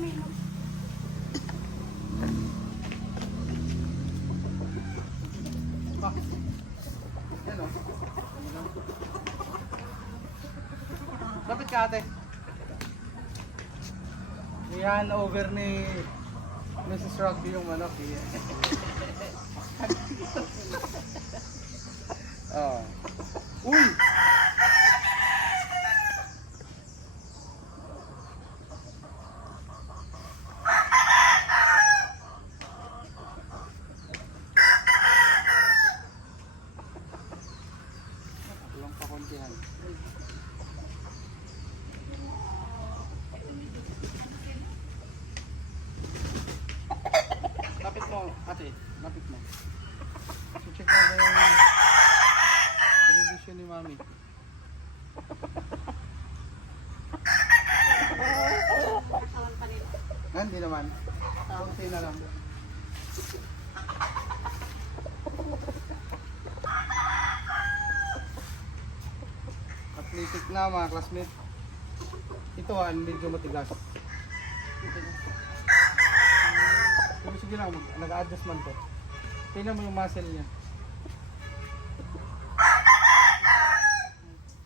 Yan o. Lapit ka ate. Yan over ni Mrs. Rugby yung manok. Oh. Uy! Walang pakuntihan. Lapit mo, ate. Lapit mo. So check natin yung television ni mami. Hindi naman. Kunti na lang. Athletic na mga classmates. Ito medyo matigas. Pero sige lang, nag-adjust man to. Tingnan mo yung muscle niya.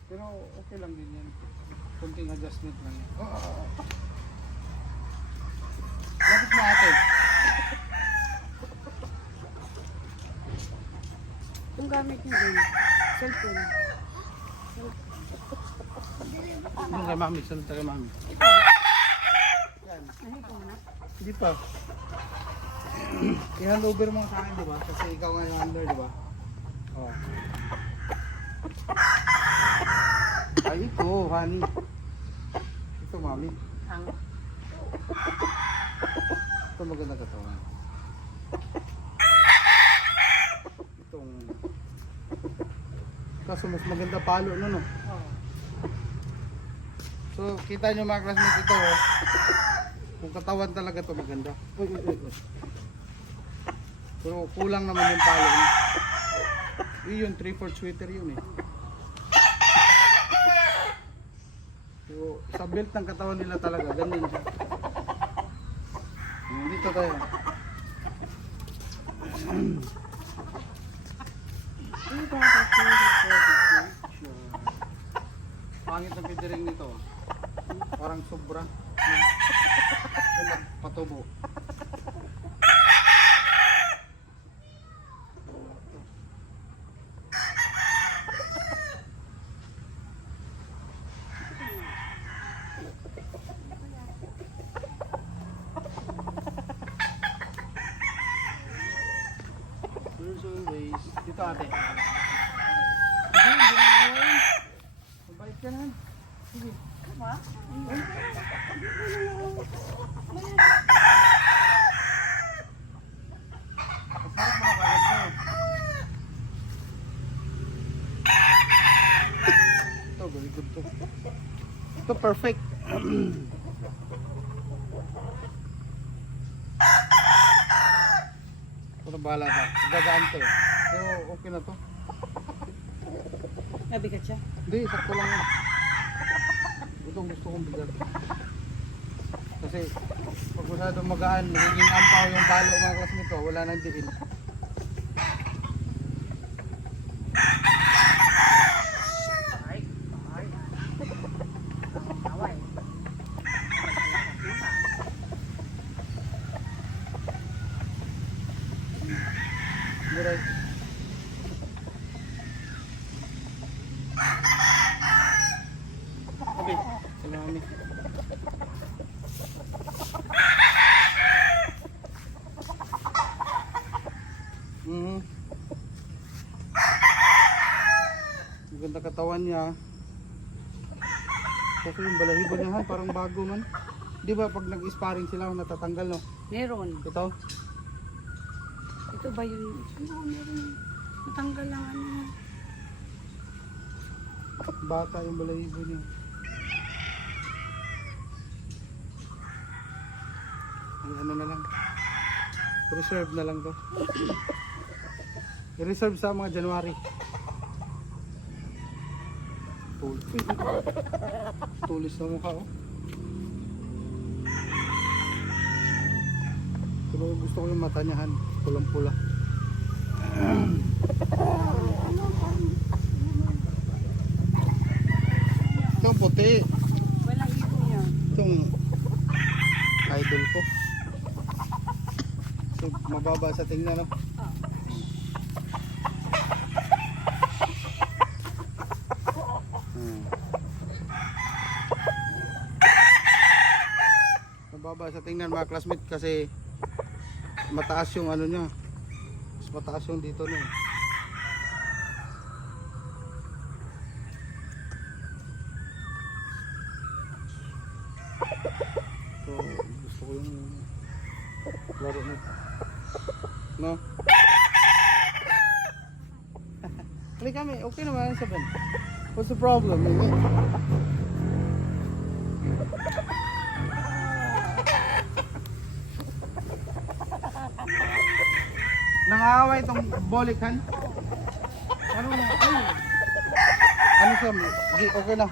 Pero okay lang din yan. Kunting adjustment lang yan. Lapit mo ate. Yung gamit niyo din, cellphone. Yung kay mami, salita kay mami. Yan. Hindi pa. I-hand over mo sa akin, di ba? Kasi ikaw nga yung handler, di ba? Oh. Ay, ito, honey. Ito, mami. Ito maganda katawan. Itong... Kaso mas maganda palo no, no? So, kita nyo mga classmates ito, oh. Kung katawan talaga to maganda. Uy. Pero kulang naman yung palo niya. Yun, 3/4 sweater yun eh. So, sa belt ng katawan nila talaga, ganun siya. Dito tayo. Pangit ang pidiring nito. Parang sobra. Patubo. There's always... Dito ate. Hindi na awain. Mabait ka na. Sige. Diba? Masarap mo na kagad ko. Ito, very good to. Ito, perfect. Ito, bahala ka. Gagaan to. Pero okay na to. Nabigat siya. Hindi, sakto lang yan. Ito ang gusto kong bigat. Kasi pag masyadong magaan, magiging ampaw yung palo mga classmates ko, wala nang diin. Right. Okay, salami. Maganda katawan niya. Kasi yung balahibo niya parang bago man. Di ba pag nag-sparring sila natatanggal no? Meron. Ito? Ito ba yun? Meron. Matanggal lang ano. Bata yung balahibo niya. Ano na lang. Reserve na lang to. I-reserve sa mga January. Tulis na mukha oh. gusto ko yung mata niya, pulang pula. Ito puti. Walang ito niya. Itong idol ko. So mababa sa tingnan, no? Mababa sa tingnan mga classmate kasi mataas yung ano niya. Mas mataas yung dito niya. So gusto ko yung laro nito. No? Halika kami, okay naman sa Ben. What's the problem? Nangaaway itong bolikan. Ano na? Ay. Ano siya? Di, okay na.